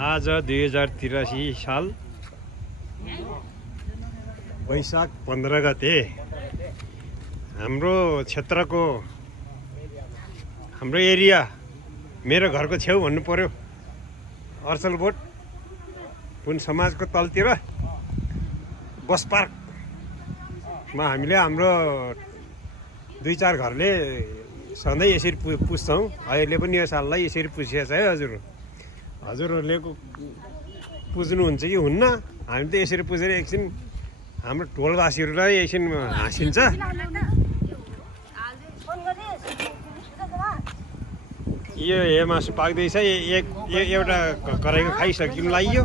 आज 2083 साल वैशाख 15 गते हाम्रो क्षेत्रको हाम्रो एरिया मेरो घरको छेउ भन्नु पर्यो अर्चलबोट पुन समाजको तलतिर बस पार्कमा हामीले हाम्रो 2-4 घरले सधैँ यसरी पुज्छौँ। अहिले पनि यो साललाई यसरी पुछिएको छ है हजुरहरूले पुज्नुहुन्छ कि हुन्न। हामी त यसरी पुजेर एकछिन हाम्रो टोलवासीहरूलाई एकछिन हाँसिन्छ। यो हे मासु पाक्दैछ, एउटा कराईको खाइसक्यौँ लाग्यो।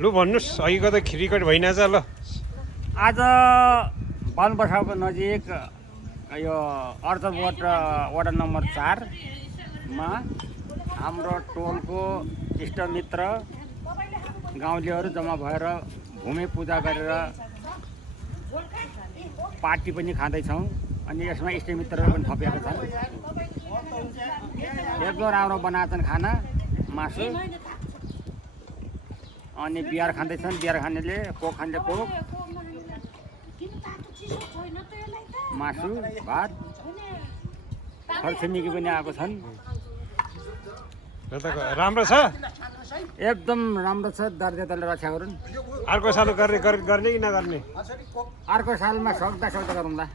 लु भन्नुहोस्, अघिको त खिरिकट भइनछ। ल आज बनबसाको नजिक यो अर्चलबोट वडा नम्बर 4 मा हाम्रो टोलको इष्टमित्र गाउँलेहरू जम्मा भएर भूमि पूजा गरेर पार्टी पनि खाँदैछौँ। अनि यसमा इष्टमित्रहरू पनि थपिएको छन्। एकदम राम्रो बनाएको छन् खाना, मासु। अनि बियर खाँदैछन्, बियर खानेले कोक खानेले कोक, मासु भात, छरछिमेकी पनि आएको छन्। राम्रो छ, एकदम राम्रो छ। दर्जाले रक्षा गरून्। अर्को साल गर्ने कि नगर्ने? अर्को सालमा सक्दा गरौँला।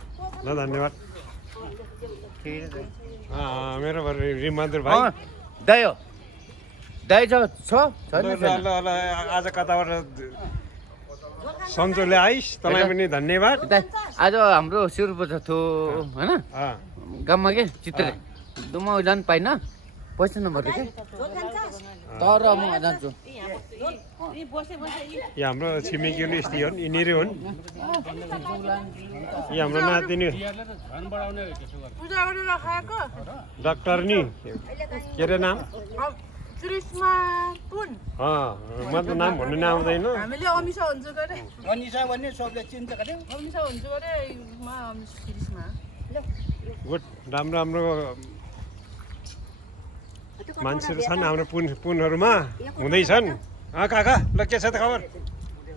ल धन्यवाद। मेरो रिमबहादुर भाइ दही छ आज कताबाट सन्चोले आइस, तपाईँ पनि धन्यवाद। आज हाम्रो सुरुबुथ थियो होइन गाउँमा के चित्रे म जानु पाइनँ, पैसा नभएको के तर म जान्छु। यो हाम्रो छिमेकीहरू यस्तै हुन्, यिनीहरू हुन्। यो हाम्रो नातिनी डाक्टर नि के अरे नाम? म त नाम भन्नु नै आउँदैन। हामीले अमिषा हुन्छ गरे, अनिसा भन्ने सबले चिन्छ गरे, अमिषा हुन्छ गरे म कृष्णमा। गुड, राम्रो मान्छेहरू छन् हाम्रो पुनहरूमा हुँदैछन्। काका ल के छ त खबर?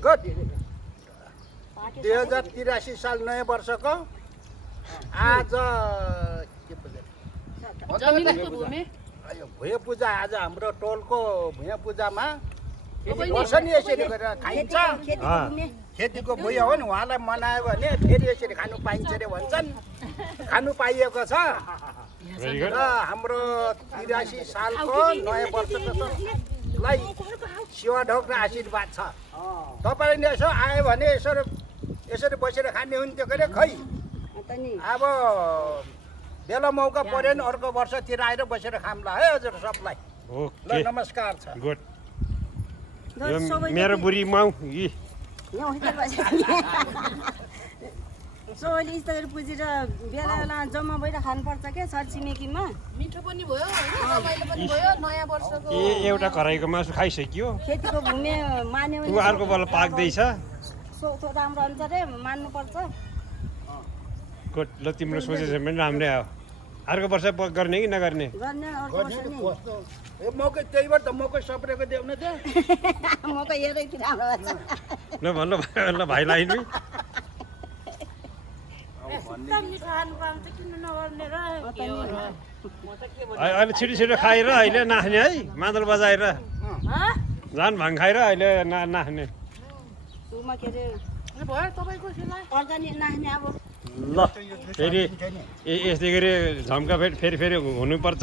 गुड। 2083 साल नयाँ वर्षको आज भुइँ पूजा, आज हाम्रो टोलको भुइँ पूजामा वर्षनी यसरी गरेर खाइन्छ। खेतीको भुइँ हो नि, उहाँलाई मनायो भने फेरि यसरी खानु पाइन्छ अरे भन्छन्। खानु पाइएको छ र हाम्रो 83 सालको नयाँ वर्षकोलाई सेवा ढोक र आशीर्वाद छ। तपाईँले यसो आयो भने यसरी बसेर खाने हुन्थ्यो के अरे। खै अब बेला मौका पऱ्यो नि अर्को वर्षतिर आएर बसेर खाम्ला है हजुर सबलाई। ल नमस्कार छ। गुड। यो मेरो बुढी माउ सोली स्तरी पुजेर बेला जम्मा भएर खानुपर्छ क्या छरछिमेकीमा। मिठो पनि भयो होइन, रमाइलो पनि भयो। नयाँ वर्षको एउटा कराईको मासु खाइसक्यो। खेतीको भूमि मान्यो ऊ अर्को बल पाक्दैछ। सोखो राम्रो हुन्छ रे, मान्नुपर्छ। गुड। ल तिम्रो सोचेछ भने राम्रै आयो। अर्को वर्ष गर्ने कि नगर्ने? गर्ने अर्को वर्ष नि मकै त्यही भएर त मकै सप्रेको देऊ न त। मकै हेरै कि राम्रो हुन्छ। ल भन्नु भाइलाई नि अहिले छिटो खाएर अहिले नाच्ने है, मादल बजाएर झन् भाङ खाएर अहिले नाच्ने। के अरे भयो तपाईँको खेला अर्गानिक नाच्ने अब। ल फेरि यस्तै गरी झम्का फेरि हुनुपर्छ।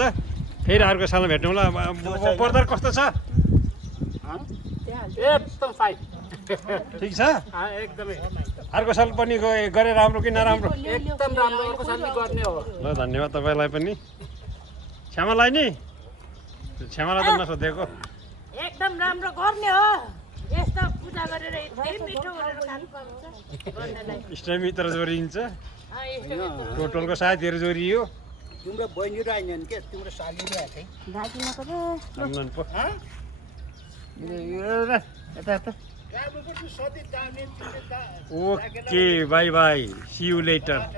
फेरि अर्को सालमा भेटौँला। पर्दार कस्तो छ? एकदम फाइन, ठिक छ। एकदमै अर्को साल पनि गरे राम्रो कि नराम्रो? एकदम राम्रो, अर्को साल गर्ने हो। ल धन्यवाद तपाईँलाई पनि। श्यामालाई नि? श्यामालाई त नसोधेको। एकदम राम्रो गर्ने हो। यस्तो पूजा गरेर यति मिठो गरेर खानु पाउँछ। इष्टमित्र जोडिन्छ। टोटलको साथीहरू जोडियो। तिम्रो बहिनीहरू आएन के? तिम्रो सालीहरू आएको है? ढाकिनको पो okay, bye bye, see you letter.